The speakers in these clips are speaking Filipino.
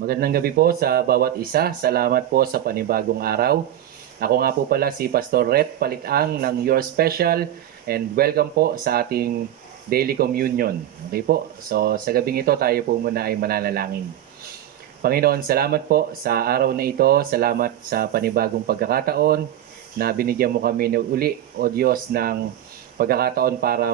Magandang gabi po sa bawat isa. Salamat po sa panibagong araw. Ako nga po pala si Pastor Ret Palitang ng Your Special and welcome po sa ating Daily Communion. Okay po, so sa gabing ito tayo po muna ay mananalangin. Panginoon, salamat po sa araw na ito. Salamat sa panibagong pagkakataon na binigyan mo kami ng uli, O Diyos, ng pagkakataon para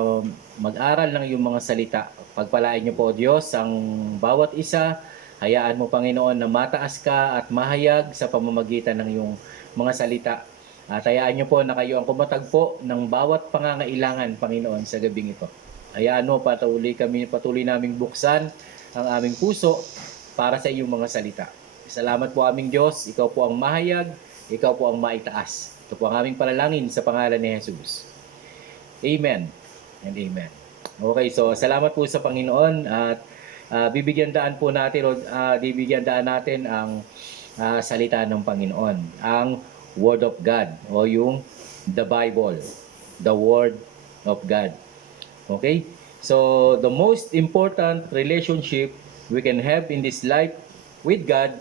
mag-aral ng iyong mga salita. Pagpalain niyo po, O Diyos, ang bawat isa. Hayaan mo, Panginoon, na mataas ka at mahayag sa pamamagitan ng iyong mga salita. At hayaan niyo po na kayo ang kumatagpo ng bawat pangangailangan, Panginoon, sa gabing ito. Hayaan mo, patuloy naming buksan ang aming puso para sa iyong mga salita. Salamat po aming Diyos, ikaw po ang mahayag, ikaw po ang maitaas. Ito po ang aming panalangin sa pangalan ni Jesus. Amen and amen. Okay, so salamat po sa Panginoon at bibigyan daan natin ang salita ng Panginoon, ang Word of God o yung the Bible, the Word of God. Okay? So the most important relationship we can have in this life with God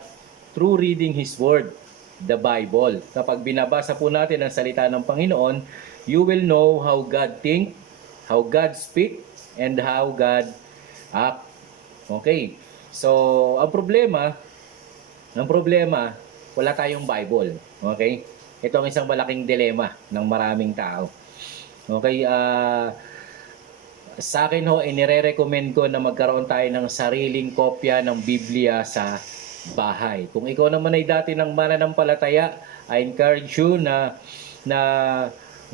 through reading His Word, the Bible. Kapag binabasa po natin ang salita ng Panginoon, you will know how God think, how God speak, and how God act. Okay. So, ang problema, wala tayong Bible. Okay? Ito ang isang malaking dilema ng maraming tao. Okay, sa akin ho, inire-recommend ko na magkaroon tayo ng sariling kopya ng Biblia sa bahay. Kung ikaw naman ay dati ng mananampalataya, I encourage you na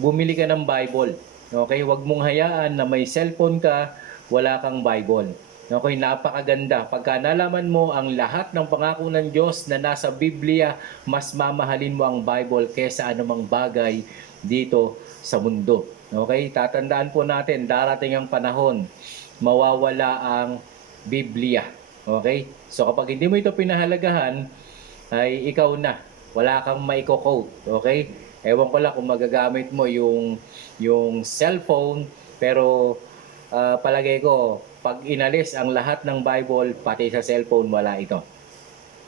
bumili ka ng Bible. Okay, huwag mong hayaan na may cellphone ka, wala kang Bible. Okay, napakaganda. Pagka nalaman mo ang lahat ng pangako ng Diyos na nasa Biblia, mas mamahalin mo ang Bible kaysa anumang bagay dito sa mundo. Okay, tatandaan po natin, darating ang panahon, mawawala ang Biblia. Okay, so kapag hindi mo ito pinahalagahan, ay ikaw na, wala kang maiko-quote. Okay, ewan ko lang kung magagamit mo yung cellphone, pero palagay ko, pag inalis ang lahat ng Bible, pati sa cellphone, wala ito.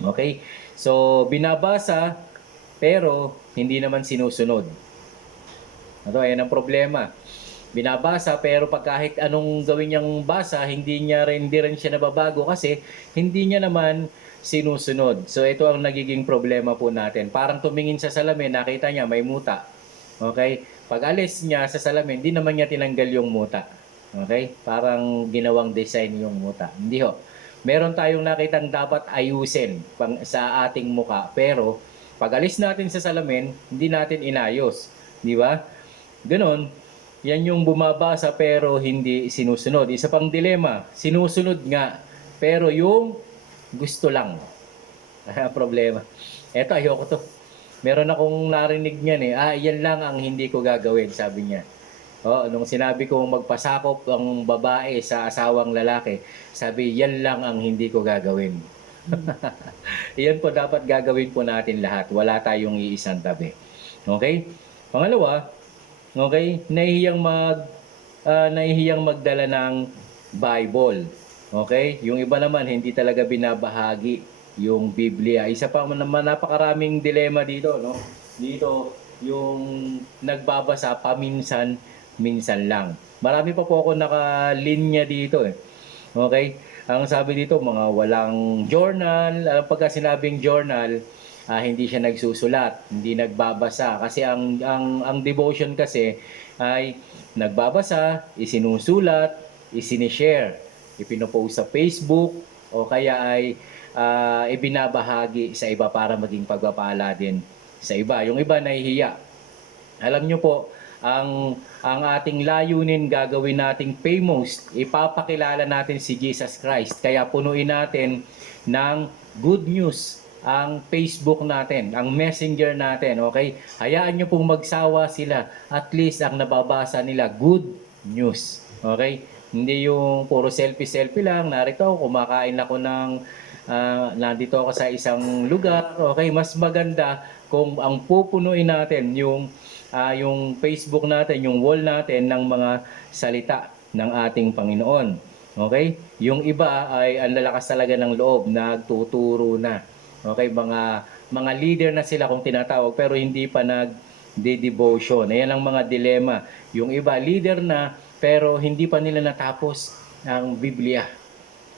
Okay, so binabasa, pero hindi naman sinusunod. Ito, ayan ang problema. Binabasa pero pag kahit anong gawin niyang basa, hindi rin siya nababago kasi hindi niya naman sinusunod. So ito ang nagiging problema po natin. Parang tumingin sa salamin, nakita niya may muta. Okay? Pag alis niya sa salamin, hindi naman niya tinanggal yung muta. Okay? Parang ginawang design yung muta. Hindi ho. Meron tayong nakitang dapat ayusin sa ating muka. Pero pag alis natin sa salamin, hindi natin inayos. Di ba? Ganon, yan yung bumabasa pero hindi sinusunod. Isa pang dilema, sinusunod nga pero yung gusto lang. Problema. Eto, ayoko to. Meron akong narinig niyan yan lang ang hindi ko gagawin, sabi niya. Nung sinabi kong magpasakop ang babae sa asawang lalaki, sabi, yan lang ang hindi ko gagawin. Yan po dapat gagawin po natin lahat. Wala tayong iisang tabi. Okay? Pangalawa, okay, nahihiyang magdala ng Bible. Okay? Yung iba naman hindi talaga binabahagi yung Biblia. Isa pa naman napakaraming dilema dito, no? Dito yung nagbabasa paminsan-minsan lang. Marami pa po ako nakalinya dito Okay? Ang sabi dito, mga walang journal. Pagka sinabing journal, hindi siya nagsusulat, hindi nagbabasa kasi ang devotion kasi ay nagbabasa, isinusulat, isinishare, ipinopost sa Facebook o kaya ay ibinabahagi sa iba para maging pagpapala din sa iba. Yung iba nahihiya. Alam nyo po, ang ating layunin gagawin nating famous, ipapakilala natin si Jesus Christ. Kaya punuin natin ng good news ang Facebook natin, ang messenger natin, okay? Hayaan nyo pong magsawa sila. At least ang nababasa nila, good news. Okay? Hindi yung puro selfie-selfie lang. Narito ako, kumakain ako nandito ako sa isang lugar. Okay? Mas maganda kung ang pupunuin natin yung Facebook natin, yung wall natin ng mga salita ng ating Panginoon. Okay? Yung iba ay ang lalakas talaga ng loob, nagtuturo na. Okay, mga leader na sila kung tinatawag pero hindi pa nag-devotion. Ayan ang mga dilema. Yung iba leader na pero hindi pa nila natapos ang Biblia.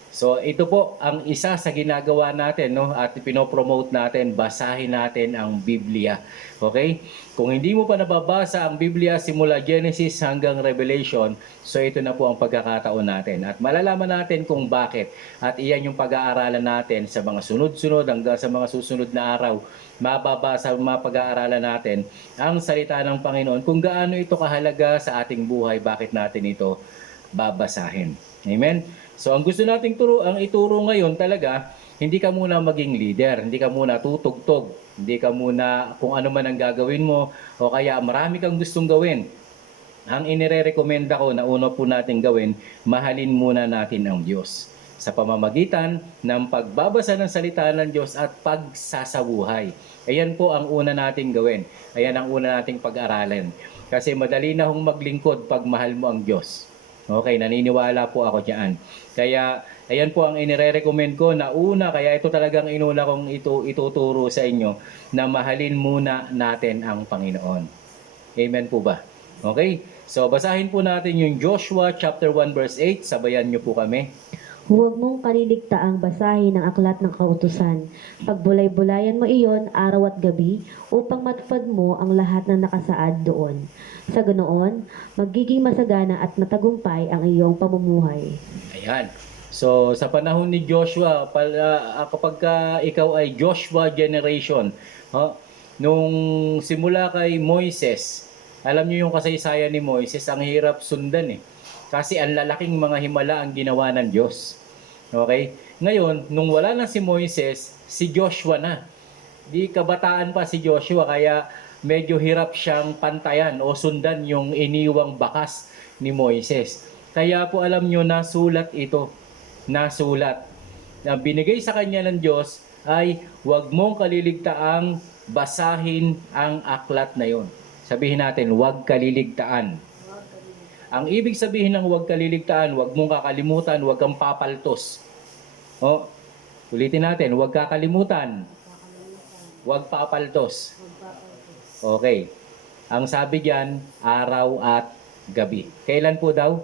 So ito po ang isa sa ginagawa natin, no, at pinopromote natin, basahin natin ang Biblia. Okay? Kung hindi mo pa nababasa ang Biblia simula Genesis hanggang Revelation, so ito na po ang pagkakataon natin. At malalaman natin kung bakit. At iyan yung pag-aaralan natin sa mga sunod-sunod hanggang sa mga susunod na araw. Mababasa, mapag-aaralan natin ang salita ng Panginoon kung gaano ito kahalaga sa ating buhay, bakit natin ito babasahin. Amen? So ang gusto nating ituro ngayon talaga, hindi ka muna maging leader, hindi ka muna tutugtog, hindi ka muna kung ano man ang gagawin mo o kaya marami kang gustong gawin. Ang inirerekomenda ko na una po natin gawin, mahalin muna natin ang Diyos sa pamamagitan ng pagbabasa ng salita ng Diyos at pagsasabuhay. Ayan po ang una nating gawin. Ayan ang una nating pag-aralan. Kasi madali na hong maglingkod pag mahal mo ang Diyos. Okay, naniniwala po ako diyan. Kaya, ayan po ang inire-recommend ko na una, kaya ito talagang inuna kong ituturo sa inyo, na mahalin muna natin ang Panginoon. Amen po ba? Okay? So, basahin po natin yung Joshua chapter 1 verse 8. Sabayan niyo po kami. Huwag mong kaliligtaang basahin ang aklat ng kautusan. Pagbulay-bulayan mo iyon araw at gabi upang matupad mo ang lahat ng nakasaad doon. Sa ganoon, magiging masagana at matagumpay ang iyong pamumuhay. Ayan. So, sa panahon ni Joshua, kapag ikaw ay Joshua generation, nung simula kay Moises, alam niyo yung kasaysayan ni Moises, ang hirap sundan eh. Kasi ang lalaking mga himala ang ginawa ng Diyos. Okay? Ngayon, nung wala na si Moises, si Joshua na. Di kabataan pa si Joshua, kaya medyo hirap siyang pantayan o sundan yung iniwang bakas ni Moises. Kaya po alam nyo, nasulat ito. Nasulat. Na binigay sa kanya ng Diyos ay huwag mong kaliligtaang basahin ang aklat na yon. Sabihin natin, huwag kaliligtaan. Ang ibig sabihin ng huwag kaliligtaan, huwag mong kakalimutan, huwag kang papaltos. Ulitin natin, huwag kakalimutan, huwag papaltos. Okay. Ang sabi diyan, araw at gabi. Kailan po daw?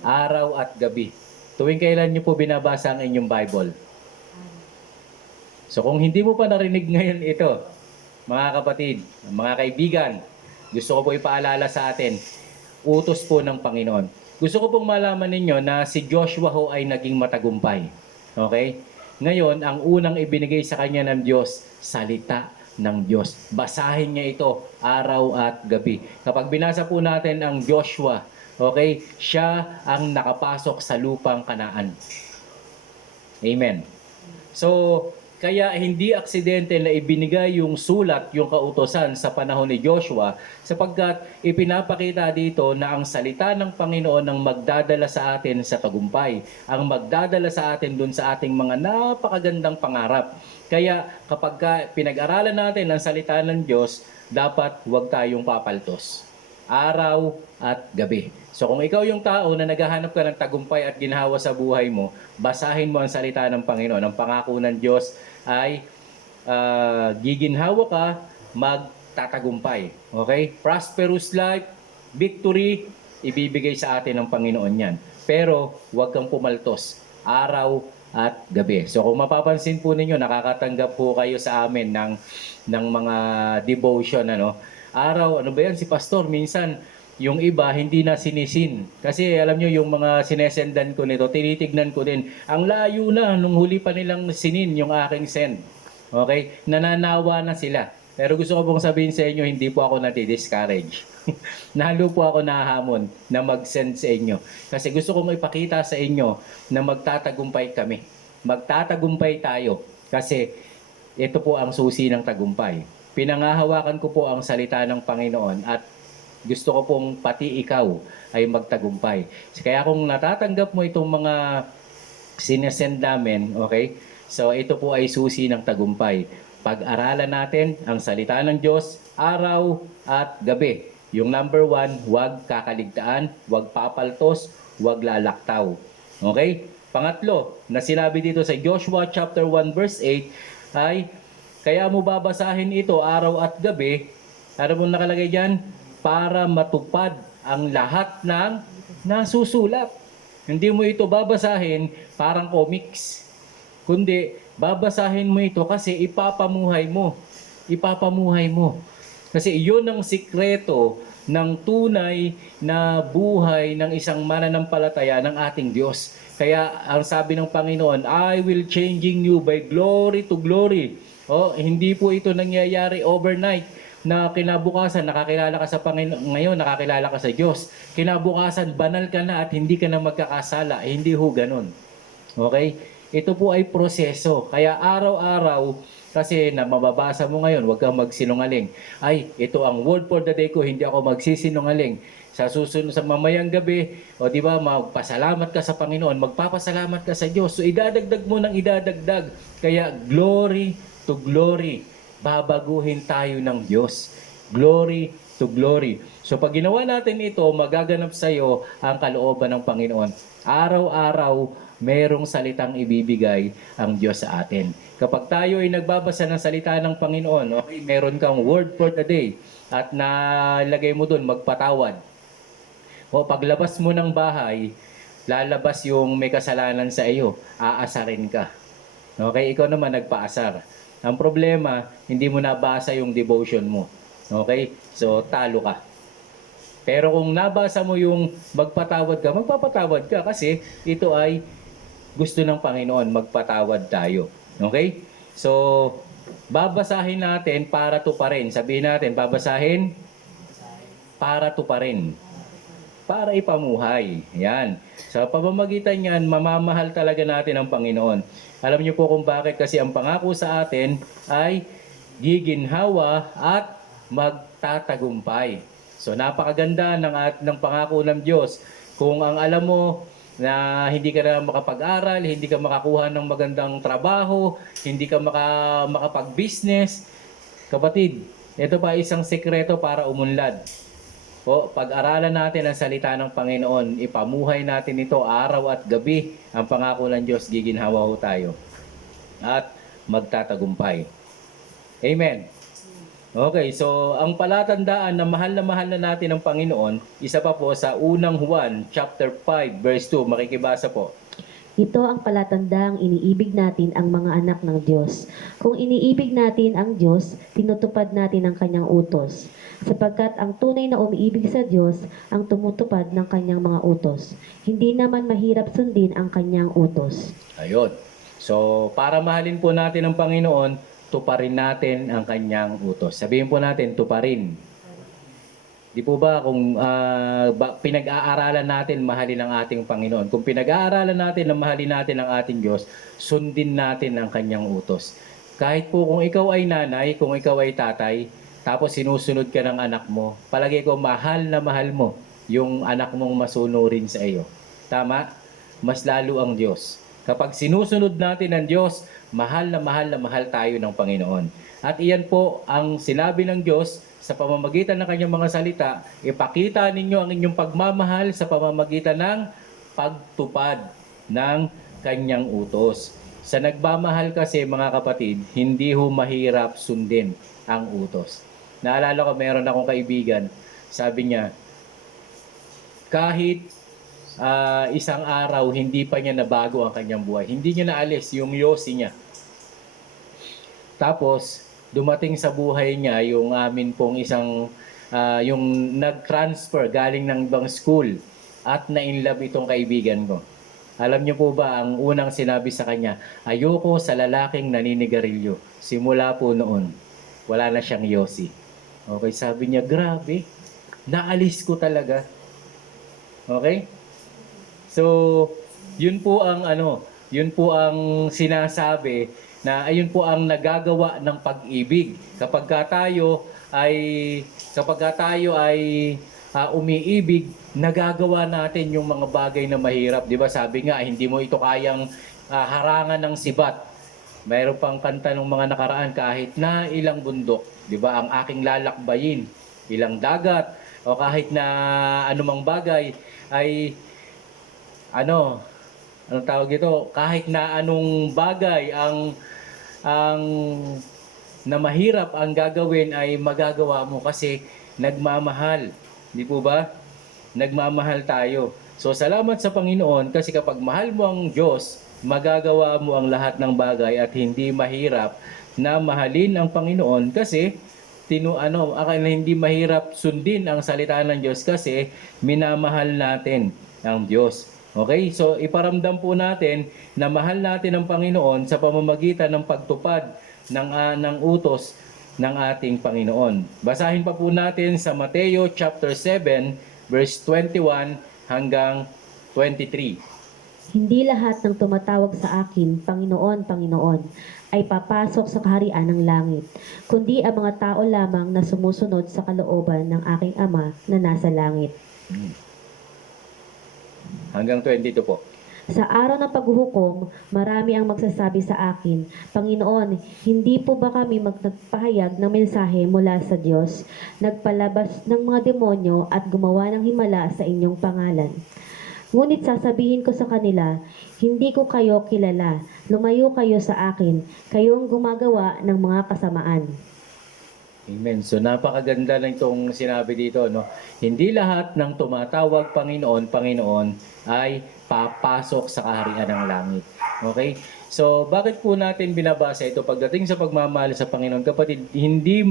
Araw at gabi. Tuwing kailan niyo po binabasa ang inyong Bible? So kung hindi mo pa narinig ngayon ito, mga kapatid, mga kaibigan, gusto ko po ipaalala sa atin, utos po ng Panginoon. Gusto ko pong malaman ninyo na si Joshua ho ay naging matagumpay. Okay? Ngayon, ang unang ibinigay sa kanya ng Diyos, salita ng Diyos. Basahin niya ito araw at gabi. Kapag binasa po natin ang Joshua, okay, siya ang nakapasok sa lupang Kanaan. Amen. So, kaya hindi aksidente na ibinigay yung sulat, yung kautosan sa panahon ni Joshua sapagkat ipinapakita dito na ang salita ng Panginoon ang magdadala sa atin sa tagumpay, ang magdadala sa atin dun sa ating mga napakagandang pangarap. Kaya kapag pinag-aralan natin ang salita ng Diyos, dapat huwag tayong papaltos. Araw at gabi. So kung ikaw yung tao na naghahanap ka ng tagumpay at ginhawa sa buhay mo, basahin mo ang salita ng Panginoon. Ang pangako ng Diyos ay giginhawa ka, magtatagumpay. Okay? Prosperous life, victory, ibibigay sa atin ng Panginoon yan. Pero huwag kang pumaltos. Araw at gabi. So kung mapapansin po ninyo, nakakatanggap po kayo sa amin ng mga devotion. Araw, ano ba yan si Pastor? Minsan, yung iba hindi na sinisin. Kasi alam nyo, yung mga sinesendan ko nito, tinitignan ko din. Ang layo na, nung huli pa nilang sinin yung aking send. Okay? Nananawa na sila. Pero gusto ko pong sabihin sa inyo, hindi po ako nati-discourage. Nalo po ako nahamon na mag-send sa inyo. Kasi gusto kong ipakita sa inyo na magtatagumpay kami. Magtatagumpay tayo. Kasi ito po ang susi ng tagumpay. Pinangahawakan ko po ang salita ng Panginoon at gusto ko pong pati ikaw ay magtagumpay. Kaya kung natatanggap mo itong mga sinesend namin, okay? So ito po ay susi ng tagumpay. Pag-aralan natin ang salita ng Diyos araw at gabi. Yung number 1, huwag kakaligtaan, huwag papaltos, huwag lalaktaw. Okay? Pangatlo, na sinabi dito sa Joshua chapter 1 verse 8 ay, kaya mo babasahin ito araw at gabi, ano mo nakalagay dyan? Para matupad ang lahat ng nasusulat. Hindi mo ito babasahin parang comics, kundi babasahin mo ito kasi ipapamuhay mo. Ipapamuhay mo. Kasi iyon ang sikreto ng tunay na buhay ng isang mananampalataya ng ating Diyos. Kaya ang sabi ng Panginoon, I will changing you by glory to glory. Hindi po ito nangyayari overnight na kinabukasan nakakilala ka sa Panginoon, ngayon nakakilala ka sa Diyos. Kinabukasan banal ka na at hindi ka na magkakasala. Hindi ho ganun. Okay? Ito po ay proseso. Kaya araw-araw, kasi na mababasa mo ngayon, huwag kang magsinungaling. Ay, ito ang word for the day ko, hindi ako magsisinungaling. Sa susunod sa mamayang gabi, o di ba, magpasalamat ka sa Panginoon, magpapasalamat ka sa Diyos. So idadagdag mo ng idadagdag. Kaya glory to glory. Babaguhin tayo ng Diyos. Glory to glory. So pag ginawa natin ito, magaganap sa iyo ang kalooban ng Panginoon. Araw-araw, merong salitang ibibigay ang Diyos sa atin. Kapag tayo ay nagbabasa ng salita ng Panginoon, okay, meron kang word for the day at nalagay mo doon magpatawad. O paglabas mo ng bahay, lalabas yung may kasalanan sa iyo, aasarin ka. Okay, ikaw naman nagpaasar. Ang problema, hindi mo nabasa yung devotion mo. Okay? So, talo ka. Pero kung nabasa mo yung magpatawad ka, magpapatawad ka kasi ito ay gusto ng Panginoon, magpatawad tayo. Okay? So, babasahin natin para tuparin. Sabihin natin, babasahin para tuparin. Para ipamuhay. Yan. Sa pamamagitan yan, mamamahal talaga natin ang Panginoon. Alam niyo po kung bakit, kasi ang pangako sa atin ay giginhawa at magtatagumpay. So napakaganda ng pangako ng Diyos. Kung ang alam mo na hindi ka na makapag-aral, hindi ka makakuha ng magandang trabaho, hindi ka makapag-business, kapatid, ito pa isang sekreto para umunlad. Pag-aralan natin ang salita ng Panginoon, ipamuhay natin ito araw at gabi, ang pangako ng Diyos, giginhawa ho tayo at magtatagumpay. Amen. Okay, so ang palatandaan na mahal na natin ang Panginoon, isa pa po sa unang Juan chapter 5 verse 2, makikibasa po. Ito ang palatandang iniibig natin ang mga anak ng Diyos. Kung iniibig natin ang Diyos, tinutupad natin ang kanyang utos. Sapagkat ang tunay na umiibig sa Diyos ang tumutupad ng kanyang mga utos. Hindi naman mahirap sundin ang kanyang utos. Ayun. So, para mahalin po natin ang Panginoon, tuparin natin ang kanyang utos. Sabihin po natin, tuparin. Di po ba kung pinag-aaralan natin mahalin ang ating Panginoon? Kung pinag-aaralan natin na mahalin natin ang ating Diyos, sundin natin ang kanyang utos. Kahit po kung ikaw ay nanay, kung ikaw ay tatay, tapos sinusunod ka ng anak mo, palagi ko mahal na mahal mo yung anak mong masunurin sa iyo. Tama? Mas lalo ang Diyos. Kapag sinusunod natin ang Diyos, mahal na mahal tayo ng Panginoon. At iyan po ang sinabi ng Diyos sa pamamagitan ng kanyang mga salita, ipakita ninyo ang inyong pagmamahal sa pamamagitan ng pagtupad ng kanyang utos. Sa nagmamahal kasi mga kapatid, hindi ho mahirap sundin ang utos. Naalala ko, meron akong kaibigan, sabi niya, kahit isang araw, hindi pa niya nabago ang kanyang buhay. Hindi niya naalis yung yosi niya. Tapos, dumating sa buhay niya yung amin pong isang, yung nag-transfer galing ng ibang school at na-inlove itong kaibigan ko. Alam niyo po ba, ang unang sinabi sa kanya, ayoko sa lalaking naninigarilyo. Simula po noon, wala na siyang yosi. Okay, sabi niya, grabe, naalis ko talaga. Okay? So, yun po ang yun po ang sinasabi na ayun po ang nagagawa ng pag-ibig. Kapag tayo ay umiibig, nagagawa natin yung mga bagay na mahirap. 'Di ba? Sabi nga, hindi mo ito kayang harangan ng sibat. Mayroon pang kanta ng mga nakaraan, kahit na ilang bundok, 'di ba? Ang aking lalakbayin, ilang dagat, o kahit na anumang bagay ay anong tawag ito, kahit na anong bagay ang na mahirap ang gagawin ay magagawa mo kasi nagmamahal. Di po ba? Nagmamahal tayo. So salamat sa Panginoon kasi kapag mahal mo ang Diyos, magagawa mo ang lahat ng bagay at hindi mahirap na mahalin ang Panginoon kasi hindi mahirap sundin ang salita ng Diyos kasi minamahal natin ang Diyos. Okay? So iparamdam po natin na mahal natin ang Panginoon sa pamamagitan ng pagtupad ng utos ng ating Panginoon. Basahin pa po natin sa Mateo chapter 7 verse 21 hanggang 23. Hindi lahat ng tumatawag sa akin, Panginoon, Panginoon, ay papasok sa kaharian ng langit, kundi ang mga tao lamang na sumusunod sa kalooban ng aking Ama na nasa langit. Hanggang 22 po. Sa araw ng paghuhukom, marami ang magsasabi sa akin, Panginoon, hindi po ba kami nagpahayag ng mensahe mula sa Diyos, nagpalabas ng mga demonyo at gumawa ng himala sa inyong pangalan? Ngunit sasabihin ko sa kanila, hindi ko kayo kilala, lumayo kayo sa akin, kayong gumagawa ng mga kasamaan. Amen. So napakaganda ng itong sinabi dito, no? Hindi lahat ng tumatawag Panginoon, Panginoon ay papasok sa kaharian ng langit. Okay? So bakit po natin binabasa ito pagdating sa pagmamahal sa Panginoon, kapatid? Hindi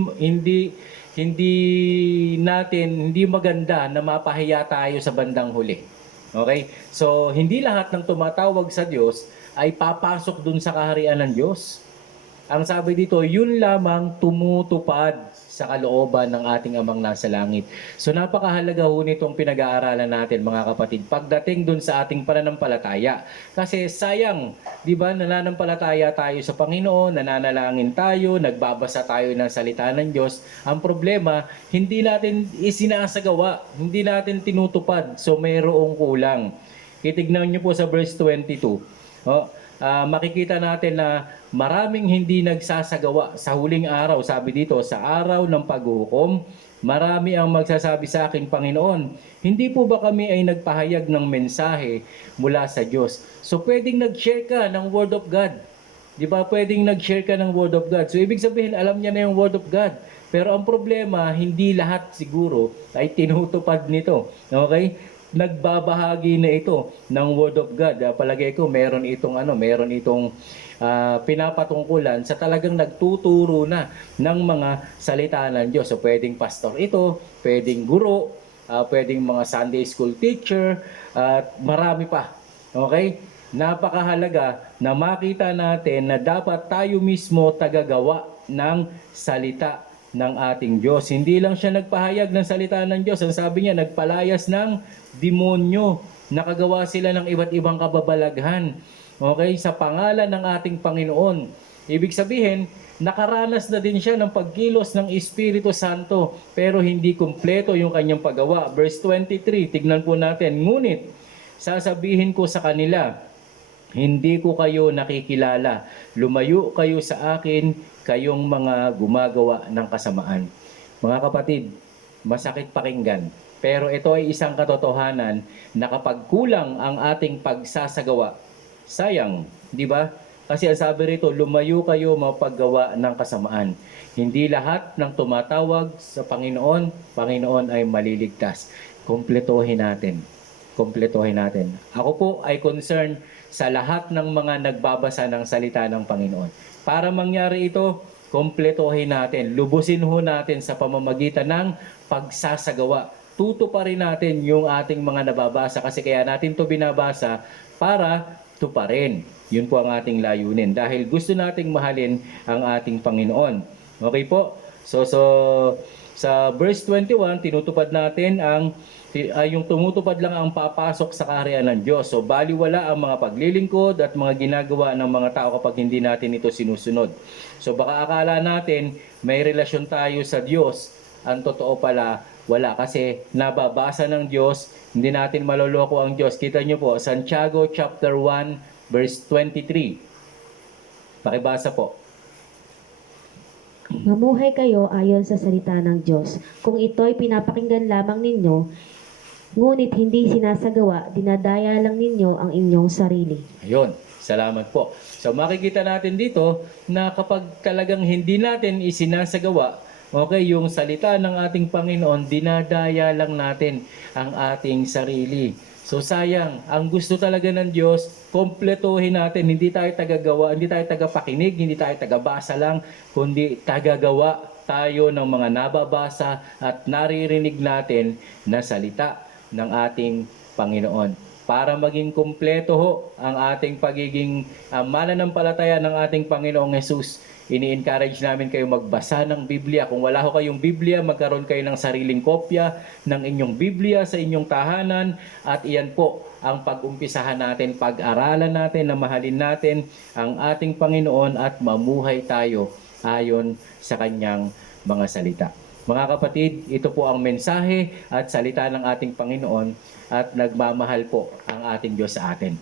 maganda na mapahiya tayo sa bandang huli. Okay? So hindi lahat ng tumatawag sa Diyos ay papasok dun sa kaharian ng Diyos. Ang sabi dito, yun lamang tumutupad sa kalooban ng ating Amang nasa langit. So napakahalaga ho nitong pinag-aaralan natin mga kapatid pagdating dun sa ating pananampalataya. Kasi sayang, di ba, nananampalataya tayo sa Panginoon, nananalangin tayo, nagbabasa tayo ng salita ng Diyos. Ang problema, hindi natin isinasagawa, hindi natin tinutupad. So mayroong kulang. Titignan niyo po sa verse 22. Makikita natin na maraming hindi nagsasagawa sa huling araw. Sabi dito, sa araw ng paghuhukom, marami ang magsasabi sa akin, Panginoon, hindi po ba kami ay nagpahayag ng mensahe mula sa Diyos? So pwedeng nag-share ka ng Word of God. Di ba? Pwedeng nag-share ka ng Word of God. So ibig sabihin, alam niya na yung Word of God. Pero ang problema, hindi lahat siguro ay tinutupad nito. Okay? Nagbabahagi na ito ng Word of God. Palagay ko meron itong pinapatungkulan sa talagang nagtuturo na ng mga salita ng Diyos. So pwedeng pastor ito, pwedeng guro, pwedeng mga Sunday school teacher, at marami pa. Okay? Napakahalaga na makita natin na dapat tayo mismo tagagawa ng salita ng ating Diyos. Hindi lang siya nagpahayag ng salita ng Diyos. Ang sabi niya, nagpalayas ng demonyo. Nakagawa sila ng iba't ibang kababalaghan. Okay? Sa pangalan ng ating Panginoon. Ibig sabihin, nakaranas na din siya ng pagkilos ng Espiritu Santo, pero hindi kumpleto yung kanyang paggawa. Verse 23, tignan po natin. Ngunit, sasabihin ko sa kanila, hindi ko kayo nakikilala. Lumayo kayo sa akin, kayong mga gumagawa ng kasamaan. Mga kapatid, masakit pakinggan. Pero ito ay isang katotohanan na kapag kulang ang ating pagsasagawa, sayang, di ba? Kasi ang sabi rito, lumayo kayo mapaggawa ng kasamaan. Hindi lahat ng tumatawag sa Panginoon, Panginoon ay maliligtas. Kompletohin natin. Kompletohin natin. Ako po ay concerned sa lahat ng mga nagbabasa ng salita ng Panginoon. Para mangyari ito, kompletohin natin. Lubusin ho natin sa pamamagitan ng pagsasagawa. Tutuparin natin yung ating mga nababasa kasi kaya natin to binabasa para tuparin. Yun po ang ating layunin dahil gusto nating mahalin ang ating Panginoon. Okay po? So sa verse 21, tinutupad natin yung tumutupad lang ang papasok sa kaharian ng Diyos. So baliwala ang mga paglilingkod at mga ginagawa ng mga tao kapag hindi natin ito sinusunod. So baka akala natin may relasyon tayo sa Diyos. Ang totoo pala, wala. Kasi nababasa ng Diyos, hindi natin maloloko ang Diyos. Kita nyo po, Santiago chapter 1, verse 23. Pakibasa po. Mamuhay kayo ayon sa salita ng Diyos. Kung ito'y pinapakinggan lamang ninyo, Ngunit hindi sinasagawa, dinadaya lang ninyo ang inyong sarili. Ayun, salamat po. So makikita natin dito na kapag talagang hindi natin isinasagawa, okay, yung salita ng ating Panginoon, dinadaya lang natin ang ating sarili. So sayang, ang gusto talaga ng Diyos, kompletuhin natin. Hindi tayo tagagawa, hindi tayo tagapakinig, hindi tayo tagabasa lang, kundi tagagawa tayo ng mga nababasa at naririnig natin na salita ng ating Panginoon. Para maging kumpleto ho ang ating pagiging mananampalataya ng ating Panginoong Hesus. Ini-encourage namin kayo magbasa ng Biblia. Kung wala ho kayong Biblia, magkaroon kayo ng sariling kopya ng inyong Biblia sa inyong tahanan. At iyan po ang pag-umpisahan natin, pag-aralan natin, na mahalin natin ang ating Panginoon at mamuhay tayo ayon sa kanyang mga salita. Mga kapatid, ito po ang mensahe at salita ng ating Panginoon at nagmamahal po ang ating Diyos sa atin.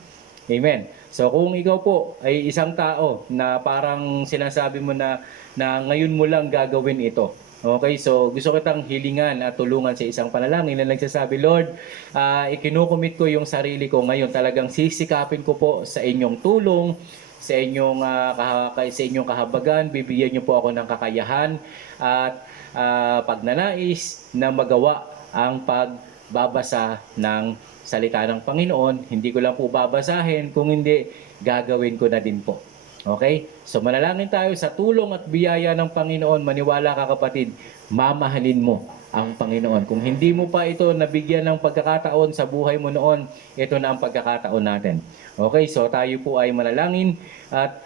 Amen. So kung ikaw po ay isang tao na parang sinasabi mo na ngayon mo lang gagawin ito. Okay, so gusto kitang hilingan at tulungan sa isang panalangin na nagsasabi, Lord, ikinukumit ko yung sarili ko ngayon. Talagang sisikapin ko po sa inyong tulong, sa inyong kahabagan. Bibigyan niyo po ako ng kakayahan at pagnanais na magawa ang pagbabasa ng salita ng Panginoon. Hindi ko lang po babasahin, kung hindi, gagawin ko na din po. Okay? So manalangin tayo sa tulong at biyaya ng Panginoon. Maniwala ka kapatid, mamahalin mo ang Panginoon. Kung hindi mo pa ito nabigyan ng pagkakataon sa buhay mo noon, ito na ang pagkakataon natin. Okay, so tayo po ay manalangin at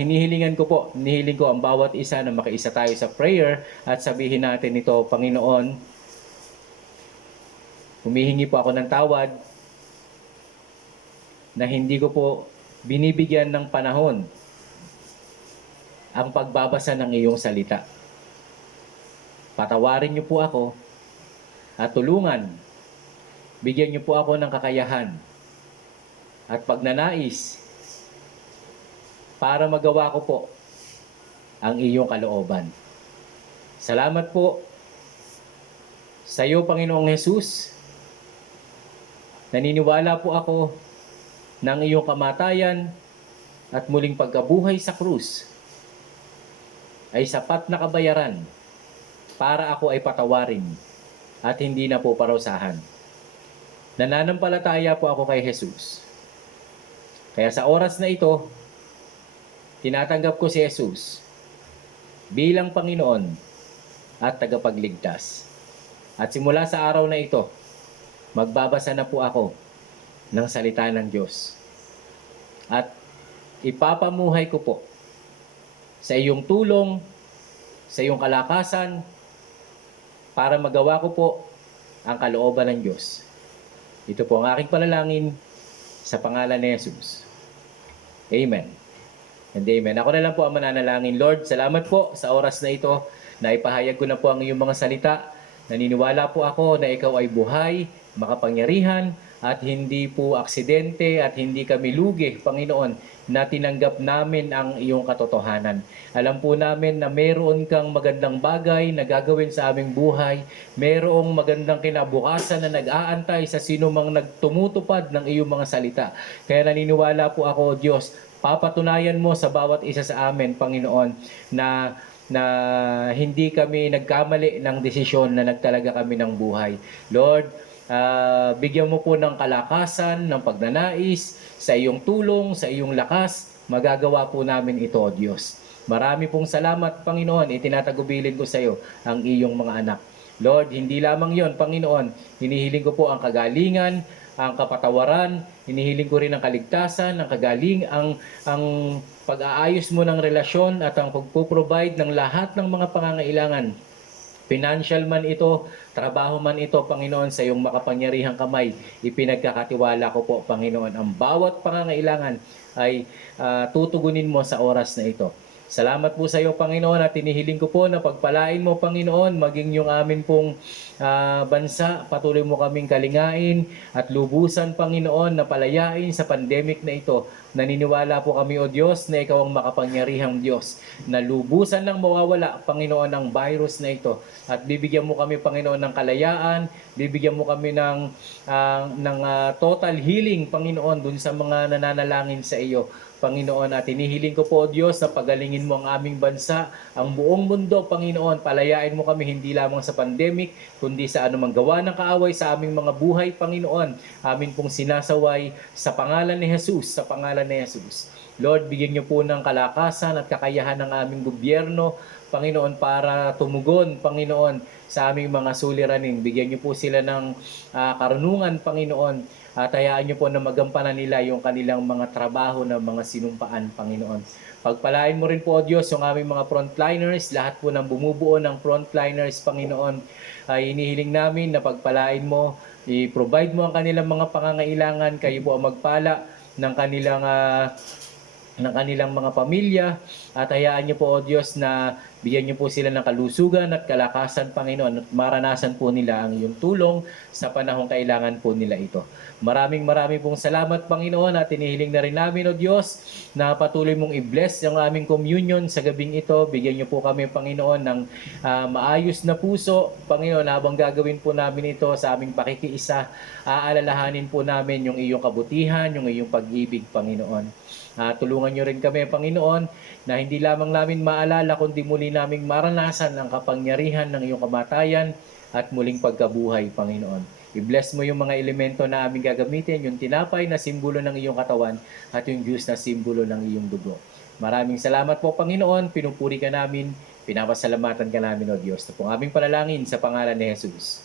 hinihiling ko ang bawat isa na makiisa tayo sa prayer at sabihin natin ito, Panginoon, humihingi po ako ng tawad na hindi ko po binibigyan ng panahon ang pagbabasa ng iyong salita. Patawarin niyo po ako at tulungan. Bigyan niyo po ako ng kakayahan at pagnanais para magawa ko po ang iyong kalooban. Salamat po sa iyo, Panginoong Hesus. Naniniwala po ako ng iyong kamatayan at muling pagkabuhay sa krus ay sapat na kabayaran para ako ay patawarin at hindi na po parusahan. Nananampalataya po ako kay Jesus. Kaya sa oras na ito, tinatanggap ko si Jesus bilang Panginoon at tagapagligtas. At simula sa araw na ito, magbabasa na po ako ng salita ng Diyos. At ipapamuhay ko po sa iyong tulong, sa iyong kalakasan, para magawa ko po ang kalooban ng Diyos. Ito po ang aking panalangin sa pangalan ni Jesus. Amen. And amen. Ako na lang po ang mananalangin. Lord, salamat po sa oras na ito na ipahayag ko na po ang iyong mga salita. Naniniwala po ako na ikaw ay buhay, makapangyarihan, at hindi po aksidente at hindi kami lugi, Panginoon, na tinanggap namin ang iyong katotohanan. Alam po namin na meron kang magandang bagay na gagawin sa aming buhay, merong magandang kinabukasan na nag-aantay sa sino mang nagtumutupad ng iyong mga salita. Kaya naniniwala po ako, Diyos, papatunayan mo sa bawat isa sa amin, Panginoon, na hindi kami nagkamali ng desisyon na nagtalaga kami ng buhay. Lord, bigyan mo po ng kalakasan, ng pagnanais, sa iyong tulong, sa iyong lakas, magagawa po namin ito, Diyos. Marami pong salamat, Panginoon, itinatagubilin ko sa iyo ang iyong mga anak. Lord, hindi lamang yon, Panginoon, hinihiling ko po ang kagalingan, ang kapatawaran, hinihiling ko rin ang kaligtasan, ang ang pag-aayos mo ng relasyon at ang pagpo-provide ng lahat ng mga pangangailangan. Financial man ito, trabaho man ito, Panginoon, sa iyong makapangyarihang kamay, ipinagkakatiwala ko po, Panginoon, ang bawat pangangailangan ay tutugunin mo sa oras na ito. Salamat po sa iyo, Panginoon, at tinihiling ko po na pagpalain mo, Panginoon, maging yung amin pong bansa, patuloy mo kaming kalingain at lubusan, Panginoon, na palayain sa pandemic na ito. Naniniwala po kami, O Diyos, na Ikaw ang makapangyarihang Diyos, na lubusan lang mawawala, Panginoon, ang virus na ito. At bibigyan mo kami, Panginoon, ng kalayaan, bibigyan mo kami ng total healing, Panginoon, dun sa mga nananalangin sa iyo. Panginoon, at inihiling ko po, O Diyos, na pagalingin mo ang aming bansa, ang buong mundo, Panginoon. Palayain mo kami hindi lamang sa pandemic, kundi sa anumang gawa ng kaaway sa aming mga buhay, Panginoon. Amin pong sinasaway sa pangalan ni Jesus, sa pangalan ni Jesus. Lord, bigyan niyo po ng kalakasan at kakayahan ng aming gobyerno, Panginoon, para tumugon, Panginoon, sa aming mga suliranin. Bigyan niyo po sila ng karunungan, Panginoon, at hayaan niyo po na magampanan nila yung kanilang mga trabaho na mga sinumpaan, Panginoon. Pagpalain mo rin po, O Diyos, yung aming mga frontliners, lahat po ng bumubuo ng frontliners, Panginoon, ay inihiling namin na pagpalain mo, i-provide mo ang kanilang mga pangangailangan, kayo po ang magpala ng kanilang mga pamilya, at hayaan niyo po, O Diyos, na bigyan niyo po sila ng kalusugan at kalakasan, Panginoon, at maranasan po nila ang iyong tulong sa panahong kailangan po nila ito. Maraming pong salamat, Panginoon, at inihiling na rin namin, O Diyos, na patuloy mong i-bless ang aming communion sa gabing ito. Bigyan niyo po kami, Panginoon, ng maayos na puso, Panginoon, habang gagawin po namin ito sa aming pakikiisa, aalalahanin po namin yung iyong kabutihan, yung iyong pag-ibig, Panginoon. Tulungan niyo rin kami, Panginoon, na hindi lamang namin maalala, kundi muli naming maranasan ang kapangyarihan ng iyong kamatayan at muling pagkabuhay, Panginoon. I-bless mo yung mga elemento na aming gagamitin, yung tinapay na simbolo ng iyong katawan at yung juice na simbolo ng iyong dugo. Maraming salamat po, Panginoon. Pinupuri ka namin, pinapasalamatan ka namin, O Diyos. Ito pong aming panalangin sa pangalan ni Jesus.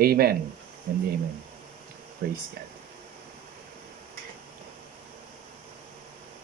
Amen and amen. Praise God.